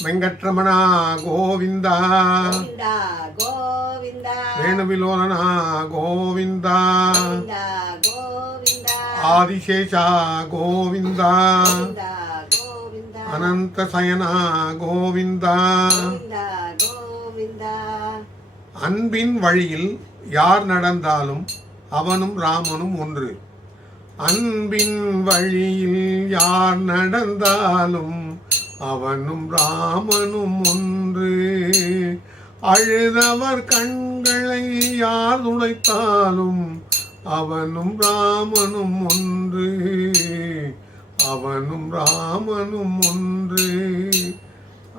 வெங்கட்ரமணா கோவிந்தா. கோவிந்தா கோவிந்தா. ஆதிசேஷா கோவிந்தா. கோவிந்தா. கோவிந்தா கோவிந்தா. அன்பின் வழியில் யார் நடந்தாலும் அவனும் ராமனும் ஒன்று. அன்பின் வழியில் யார் நடந்தாலும் அவனும் ராமனும் ஒன்று. அழுதவர் கண்களை யார் துடைத்தாலும் அவனும் ராமனும் ஒன்று. அவனும் ராமனும் ஒன்று.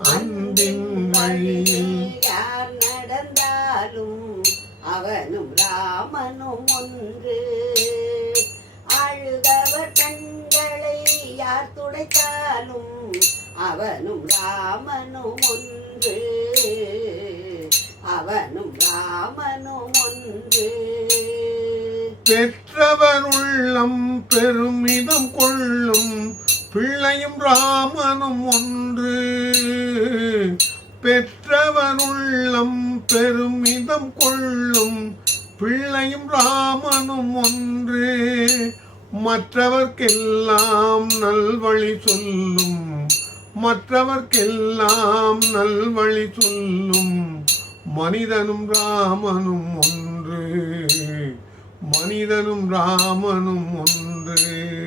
அன்பின் வழியில் யார் நடந்தாலும் அவனும் ராமனும் ஒன்று. யார் துடைத்தாலும் அவனும் ராமனும் ஒன்று. அவனும் ராமனும் ஒன்று. பெற்றவர் உள்ளம் பெருமிதம் கொள்ளும் பிள்ளையும் ராமனும் ஒன்று. பெற்றவர் உள்ளம் பெருமிதம் கொள்ளும் பிள்ளையும் ராமனும் ஒன்று. மற்றவர்க்கெல்லாம் நல்வழி சொல்லும். மற்றவர்க்கெல்லாம் நல்வழி சொல்லும். மனிதனும் ராமனும் ஒன்று. மனிதனும் ராமனும் ஒன்று.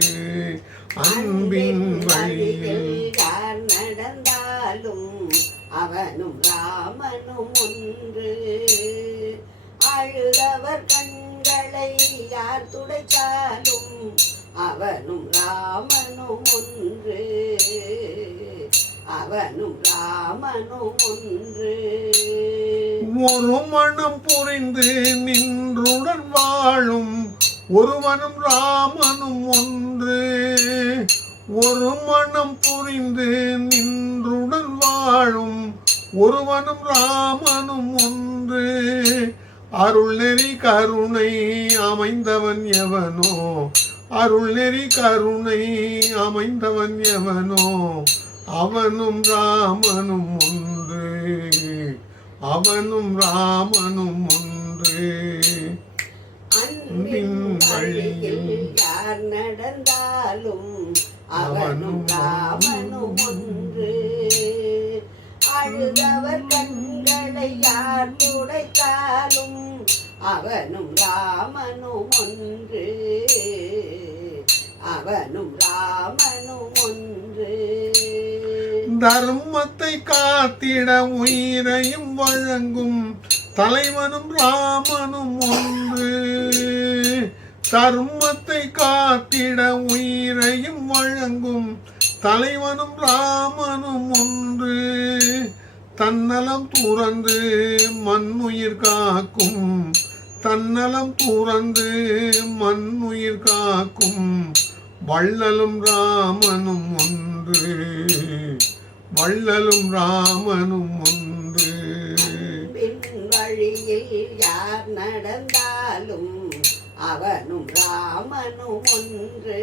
அன்பின் வழியில் யார் நடந்தாலும் அவனும் ராமனும் ஒன்று. அழுதவர் கண் கண்களை யார் துடைத்தாலும் அவனும் ராமனும் ஒன்று. அவனும் ராமனும் ஒன்று. ஒரு மனம் புரிந்து நின்றுடன் வாழும் ஒருவனும் ராமனும் ஒன்று. ஒரு மனம் புரிந்து நின்றுடன் வாழும் ஒருவனும் ராமனும் ஒன்று. அருள் நெறி கருணை அமைந்தவன் எவனோ? அருள் நெறி கருணை அமைந்தவன் எவனோ? அவனும் ராமனும் ஒன்று. அவனும் ராமனும் ஒன்று. அன்பின் வழியில் யார் நடந்தாலும் அவனும் ராமனும் ஒன்று. அழுதவர் அவனும் ராமனும் ஒன்று. அவனும் ராமனும் ஒன்று. தர்மத்தை காத்திட உயிரையும் வழங்கும் தலைவனும் ராமனும் ஒன்று. தர்மத்தை காத்திட உயிரையும் வழங்கும் தலைவனும் ராமனும் ஒன்று. தன்னலம் துறந்து மண்ணுயிர் காக்கும் தன்னலம் துறந்து மண்ணுயிர் காக்கும் வள்ளலும் ராமனும் ஒன்று. வள்ளலும் ராமனும் ஒன்று. வழியில் யார் நடந்தாலும் அவனும் ராமனும் ஒன்று.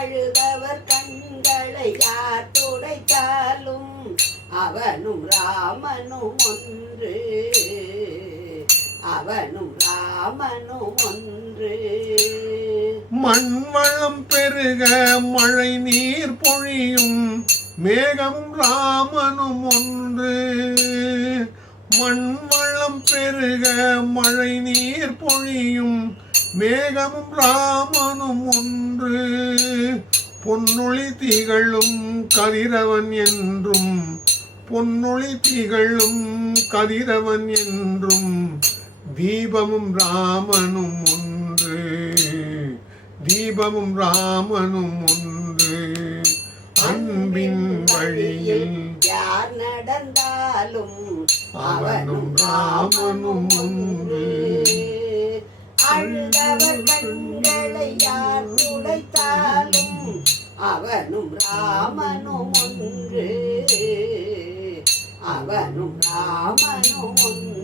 அழுதவர் கண்களை யார் துடைத்தாலும் அவனும் ராமனும் ஒன்று. அவனும் ராமனும் ஒன்று. மண் வளம் பெருக மழை நீர் பொழியும் மேகமும் ராமனும் ஒன்று. மண் வளம் பெருக மழை நீர் பொழியும் மேகமும் ராமனும் ஒன்று. பொன்னொழி திகழும் கதிரவன் என்றும் பொன்னொழி திகழும் கதிரவன் என்றும் தீபமும் ராமனும் ஒன்று. தீபமும் ராமனும் ஒன்று. அன்பின் வழியில் யார் நடந்தாலும் அவனும் ராமனும் ஒன்று. அழுதவர் கண்களை யார் துடைத்தாலும் அவனும் ராமனும் ஒன்று. அவனும் ராமனும் ஒன்று.